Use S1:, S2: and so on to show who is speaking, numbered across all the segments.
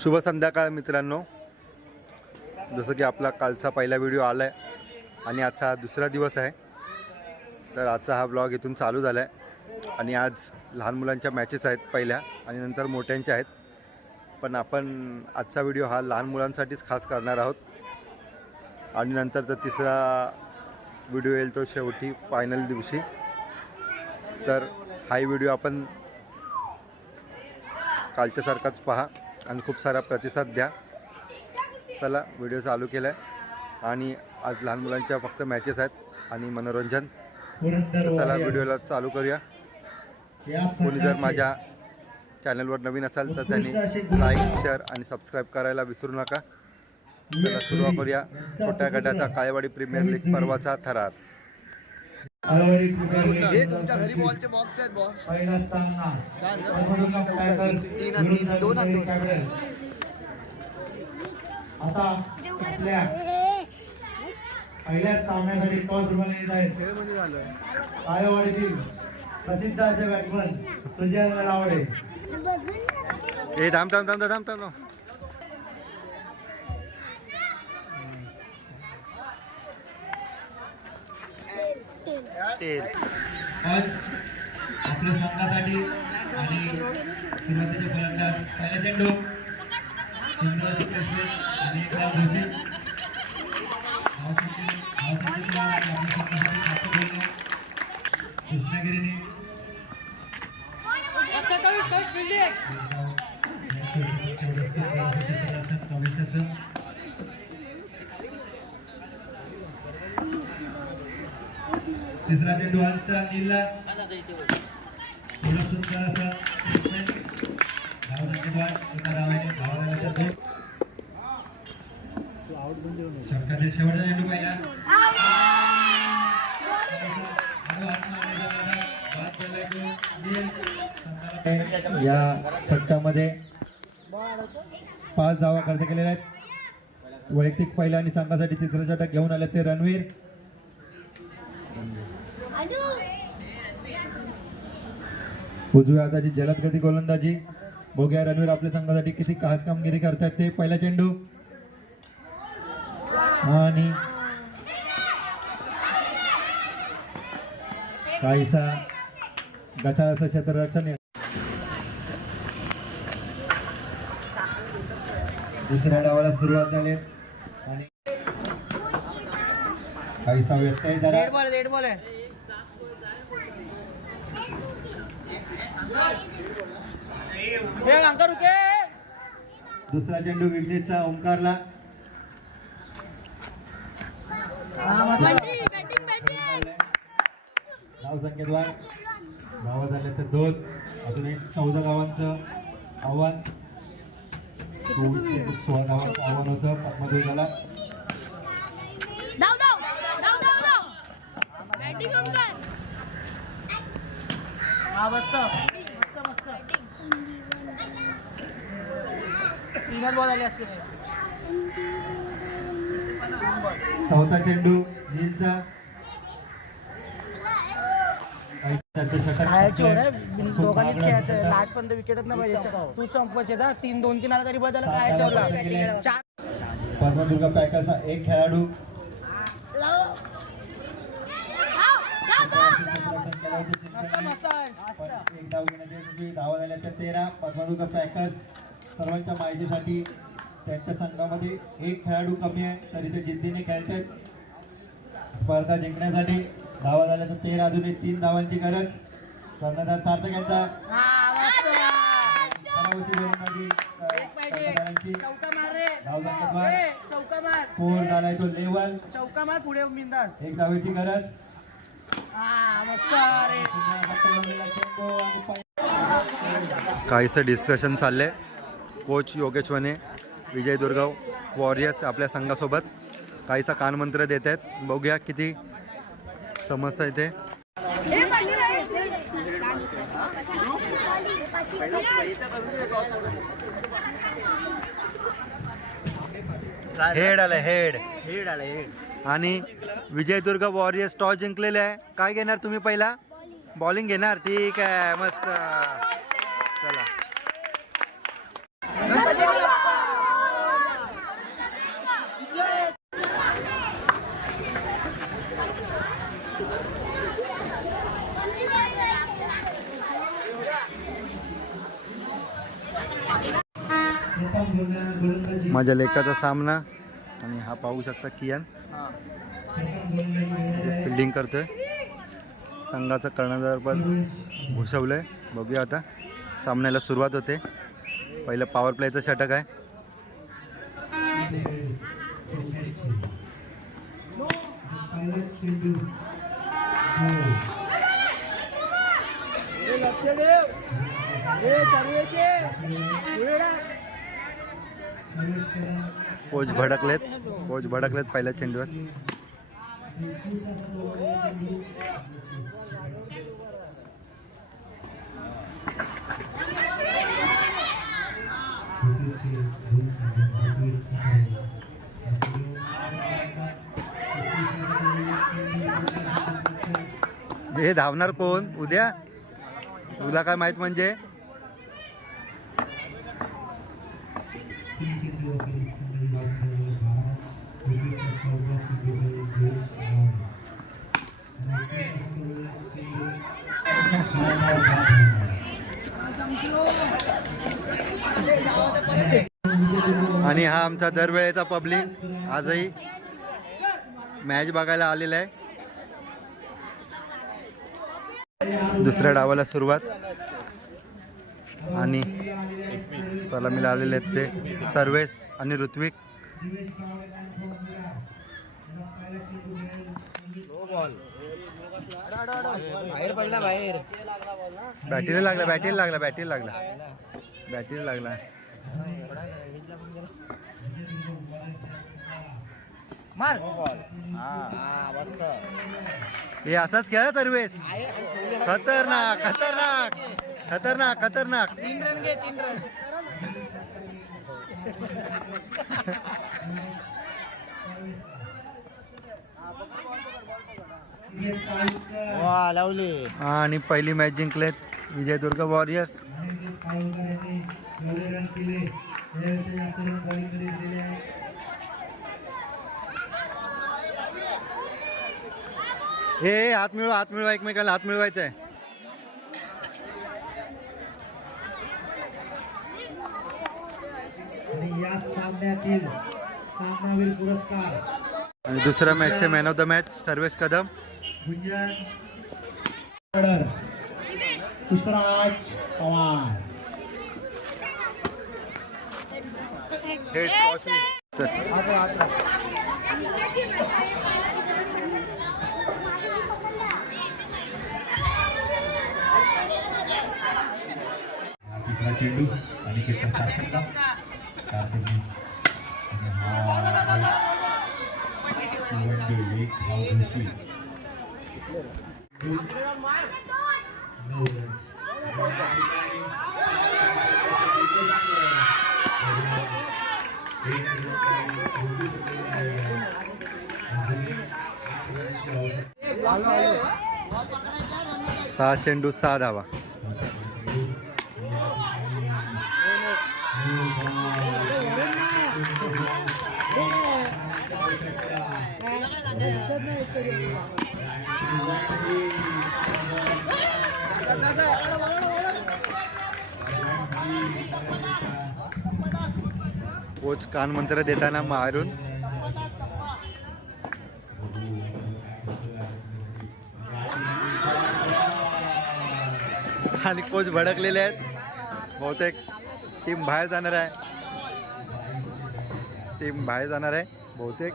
S1: शुभ संध्याकाळ मित्रांनो. जसं की आपला कालचा पहिला व्हिडिओ आला आहे आणि आजचा हा दुसरा दिवस आहे. तर आजचा हा ब्लॉग इथून चालू झाला आहे आणि आज लहान मुलांच्या मॅचेस आहेत पहिल्या आणि नंतर मोठ्यांच्या आहेत. पण आपण आजचा व्हिडिओ हा लहान मुलांसाठीच खास करणार आहोत. आणि नंतर तर तिसरा व्हिडिओ येईल तो शेवटी फायनल दिवशी. तर हाही व्हिडिओ आपण कालच्यासारखाच पहा. आणि खूप सारा प्रतिसाद द्या. चला व्हिडिओ चालू केला आहे आणि आज लहान मुलांच्या फक्त मॅचेस आहेत आणि मनोरंजन. चला व्हिडिओला चालू करूया. कोणी जर माझ्या चॅनलवर नवीन असाल तर त्यांनी लाईक शेअर आणि सबस्क्राईब करायला विसरू नका. चला सुरुवात करूया. छोट्या गटाचा काळेवाडी प्रीमियर लीग पर्वाचा थरार.
S2: हे तुमच्या घरी बॉलचे बॉक्स आहेत बॉस
S3: पहिला सामना.
S2: तीन आणि तीन, दोन आणि दोन.
S3: आता आपल्या पहिल्याच सामन्यासाठी टॉस रुपये येत आहेत. काळेवाडीतील प्रसिद्ध असे बॅट्समन सुजय लावडे
S1: ए थांब थांब थांब थांब थांब. तेल.
S3: आज आपल्या संघासाठी आणि सुरुवातीचे फलंदाज पहिला चेंडू आणि. कृष्णगिरीने कवितेचं तिसरा निला सुंदर धावानंतर दोन. शेवटचा चेंडू या षटकामध्ये पाच धावा खर्च केलेल्या आहेत. वैयक्तिक पहिला आणि संघासाठी तिसरा षटक घेऊन आले ते रणवीर. उजव्या हाताची जलदगती गोलंदाजी. भोग्या रणवीर आपल्या संघासाठी किती खास कामगिरी करतात ते पहिला चेंडू. आणि काहीसा गचा क्षेत्ररक्षण दुसऱ्या डावाला सुरुवात झाली. आणि काहीसा व्यत्यय जरा
S2: बॉल रेड बॉल आहे हे अंका रुके
S3: दुसरा चेंडू विघ्नेशचा ओंकारला. धाव संख्येत वाढ धावा झाल्या तर दोन. अजून एक चौदा धावांचं आव्हान. सोळा धावांचं आव्हान होतं. पद्मदेव झाला
S4: धाव धाव धाव धाव धाव बॅटिंग करून कर
S2: हा मस्त. मस्त मस्त. तीनच बॉल आले असते
S3: चौथा चेंडू नीलचा
S2: दोघांनीच खेळायचं.
S3: षटक.
S2: लास्ट पर्यंत विकेटच नाही पाहिजे. तू संपवायचे ना तीन दोन तीन आला तरी बदल. काय. चार.
S3: पद्मदुर्ग पॅकरचा एक खेळाडू
S4: धाव धाव धाव
S3: क्षेत्ररक्षण केलं होतं चिंचणी.
S2: मस्त आहे.
S3: पण एक धाव घेण्यात धावा झाल्या त्या तेरा पद्मदुर्ग पॅकर्स सर्वांच्या माहितीसाठी त्यांच्या संघामध्ये एक खेळाडू कमी आहे तरी ते जिद्दीने खेळतात स्पर्धा जिंकण्यासाठी धावा झाल्या तर तेरा अजून तीन धावांची गरज कर्णधार सार्थक यांचा
S2: हा, मस्त.
S3: पराभूती गोलंदाजी अ, कर्णधारांची
S2: चौका मार रे
S3: धाव संख्येत वाढ.
S2: ए, चौका मार
S3: स्कोर झालाय तो लेवल
S2: चौका मार पुढे
S3: एक धावेची गरज
S1: काहीसं डिस्कशन चाललंय. कोच योगेश वने विजय दुर्गाव वॉरियर्स आपल्या संघासोबत काहीसा कानमंत्र देत आहेत बघूया किती समजतं इथे हेड आलं हेड
S2: हेड आलं हेड
S1: आणि विजयदुर्ग वॉरियर्स टॉस जिंकलेले आहे. काय घेणार तुम्ही पहिला? बॉलिंग घेणार. ठीक आहे. मस्त. चला.
S3: माझ्या लेखाचा सामना. आणि हा पाहू शकता कियान. फिल्डिंग करतोय. संघाचं कर्णधार पण घुसवलंय बघूया आता. सामन्याला सुरुवात होते. पहिलं पॉवर प्लेचं षटक आहे. कोच भडकलेत कोच भडकलेत पहिल्या चेंडूवर. हे धावणार कोण? उद्या? तुला काय माहीत म्हणजे? आणि हा आमचा दरवेळेचा पब्लिक. आजही मॅच बघायला आलेला आहे. दुसऱ्या डावाला सुरुवात. आणि सलामीला आलेले आहेत ते सर्वेस आणि ऋत्विक.
S1: बाहेर पडला बाहेर.
S3: बॅटीला लागला बॅटीला लागला बॅटीला लागला. बॅटीला लागला.
S1: मार.
S3: हे असाच खेळ सर्वेस खतरनाक खतरनाक खतरनाक खतरनाक.
S1: तीन रन घे तीन रन वा लावली.
S3: आणि पहिली मॅच जिंकलेत विजयदुर्ग वॉरियर्स हे हात मिळवा हात मिळवा एकमेकाला हात मिळवायचा आहे.
S5: आणि या सामन्यातील सामनावीर पुरस्कार.
S3: आणि दुसऱ्या मॅचचे man of the match Sarvesh Kadam.
S5: Gunjan order Pushkaraj Pawar
S3: head तर
S5: तिसरा चेंडू आणि किसन सार्थकला सार्थकने आणि हा एक वन एक धाव घेतली नऊ रन.
S3: सहा चेंडू सहा धावा. कोच कानमंत्र देताना मारून. आणि कोच भडकलेले आहेत. बहुतेक टीम बाहेर जाणार आहे. टीम बाहेर जाणार आहे बहुतेक.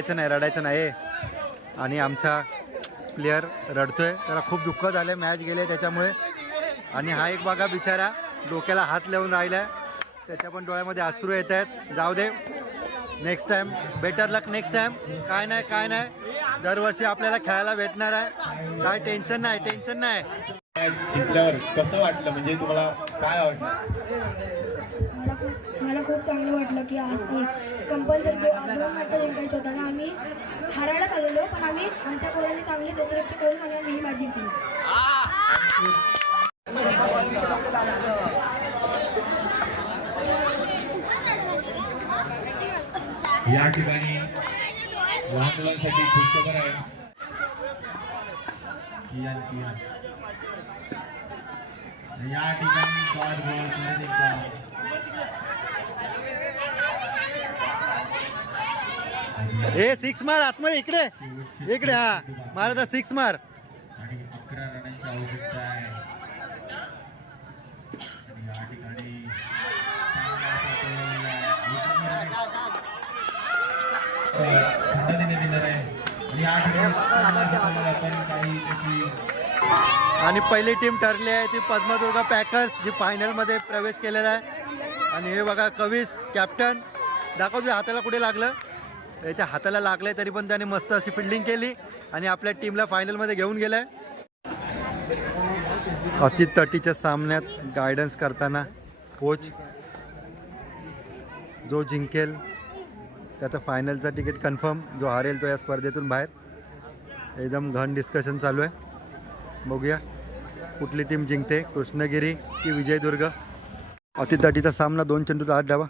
S3: रडायचं नाही रडायचं नाही. ए. आणि आमचा प्लेअर रडतोय. त्याला खूप दुःख झालं मॅच गेले त्याच्यामुळे. आणि हा एक बघा बिचारा डोक्याला हात लावून राहिलाय. त्याच्या पण डोळ्यामध्ये आसरू येत आहेत. जाऊ दे. Next time better luck next time काय नाही काय नाही. दरवर्षी आपल्याला खेळायला भेटणार आहे. काय टेन्शन नाही टेन्शन नाही.
S6: कसं वाटलं? म्हणजे तुम्हाला काय वाटलं?
S7: खूप चांगलं वाटलं की आज कंपल्सरी दोन मॅच जिंकायचं होतं ना आम्ही हारायला आलेलो पण आम्ही आमच्या पोरांनी चांगली दुर्लक्ष करून आणि आम्ही ही मॅच जिंकली
S6: या ठिकाणी लहान मुलांसाठी खुशखबर आहे कियान कियान या ठिकाणी शॉर्ट गोल परत
S3: ए सिक्स मार आतमध्ये इकडे. इकडे हा. मार आता सिक्स मार.
S6: आणि
S3: पहिली टीम ठरली आहे ती पद्मदुर्गा पॅकर्स जी फायनलमध्ये प्रवेश केलेला आहे. आणि हे बघा कविस कॅप्टन दाखव तुझ्या हाताला कुठे लागलं. याच्या हाताला लागले तरी पण त्याने मस्त अशी फिल्डिंग केली आणि आपल्या टीमला फायनलमध्ये घेऊन गेलाय. अति तटीच्या सामन्यात गायडन्स करताना कोच जो जिंकेल त्याचं फायनलचं तिकीट कन्फर्म जो हारेल तो या स्पर्धेतून बाहेर. एकदम घन डिस्कशन चालू आहे. बघूया कुठली टीम जिंकते कृष्णगिरी की विजयदुर्ग. अतितटीचा सामना दोन चेंडूचा आठ डावा.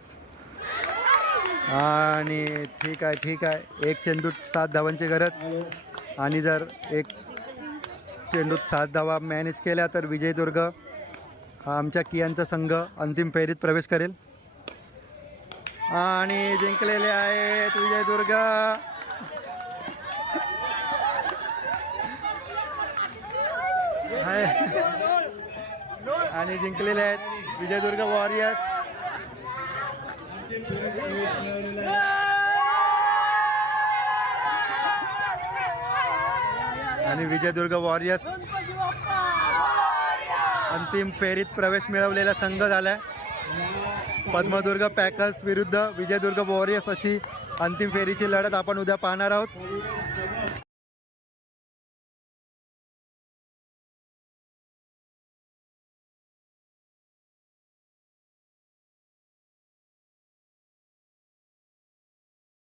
S3: आणि ठीक आहे ठीक आहे. एक चेंडूत सात धावांची गरज. आणि जर एक चेंडूत सात धावा मॅनेज केल्या तर विजयदुर्ग हा आमच्या कियांचा संघ अंतिम फेरीत प्रवेश करेल. आणि जिंकलेले आहेत विजयदुर्ग. आणि जिंकलेले आहेत विजयदुर्ग वॉरियर्स. आणि विजयदुर्ग वॉरियर्स अंतिम फेरीत प्रवेश मिळवलेला संघ झालाय. पद्मदुर्ग पॅकर्स विरुद्ध विजयदुर्ग वॉरियर्स अशी अंतिम फेरीची लढत आपण उद्या पाहणार आहोत.